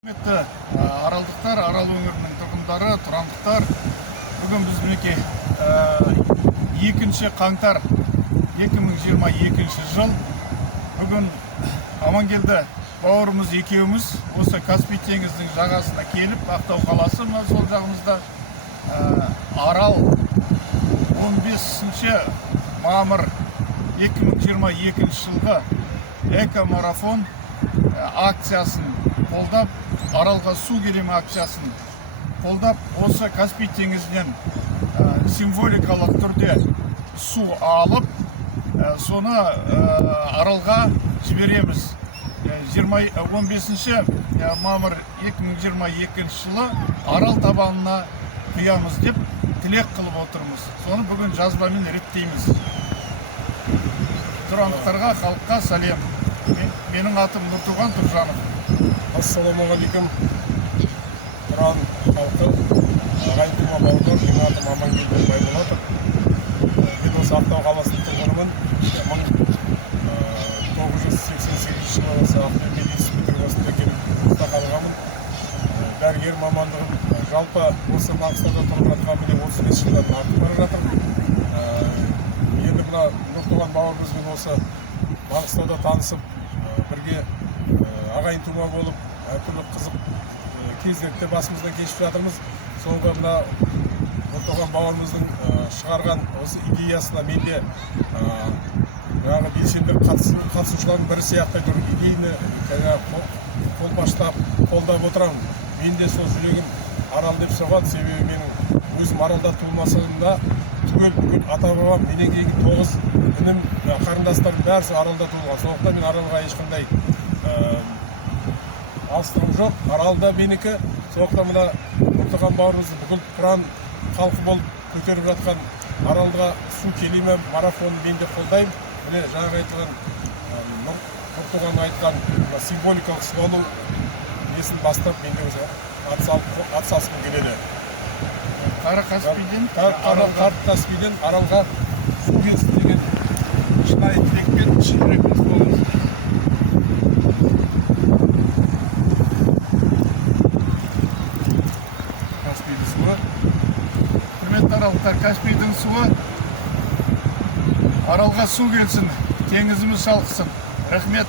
Құрметті аралдықтар, арал өңірінің тұрғындары, тұрандықтар, бүгін біз мінекей 2 қаңтар 2022 жыл. Бүгін Амангелді бауырымыз екеуміз осы Каспий теңізінің жағасына келіп, Ақтау қаласы сол жағымызда Арал 15 мамыр 2022 жылғы эко-марафон акциясын қолдап, Аралға су келемі акциясын қолдап, осы Каспий теңізінен символикалық түрде су алып, соны Аралға жібереміз. 15 мамыр 2022 жылы Арал табанына құямыз деп тілек қылып отырмыз. Соны бүгін жазбамен реттейміз. Тұрандықтарға, халыққа сәлем. Менің атым Нұртуған Тұржанов. Ассалаумағалейкум, Тұран халқы, ағайын тума бауырлар, менің атым Амангелді Байболатов. Мен осы Ақтау қаласының тұрғынымын. 1988 жылы осы Ақтау медицина бітіріп келіп қалғанмын. Дәрігер мамандығым, жалпы осы Маңғыстауда тұрып жатқан міне 35 жылдан артып бара жатыр. Енді мына Нұртуған бауырымызбен осы Маңғыстауда танысып, бірге ағайын тума болып, әртүрлі қызық кездерді басымыздан кешіп жатырмыз. Соңғы мына Нұртуған бауырымыздың шығарған осы идеясына мен де белсенді қатысушылардың бірі сияқты идеяны қолпаштап, қолдап отырамын. Мен де сол жүрегім Арал деп соғады, себебі менің өзім Аралда туылмасында түгел бүкіл ата-бабам, менен кейінгі 9 інім, қарындастарым бәрі Аралда туылған. Сондықтан мен Аралға ешқандай алыстығым жоқ. Аралда менікі. Сондықтан мына Нұртуған бауырымызды бүкіл тұран халқы болып көтеріп жатқан Аралға су келеме марафонын мен де қолдаймын. Міне жаңағы айтылған Нұртуған айтқан символикалық су алу несін бастап мен де өзі атсалысқым келеді. Қара Каспийден Аралға су келсін деген шынайы тілекпен шын болыңыз. Каспийдің суы. Құрметті аралдықтар, Каспийдің суы Аралға су келсін, теңізіміз шалқысын. Рахмет.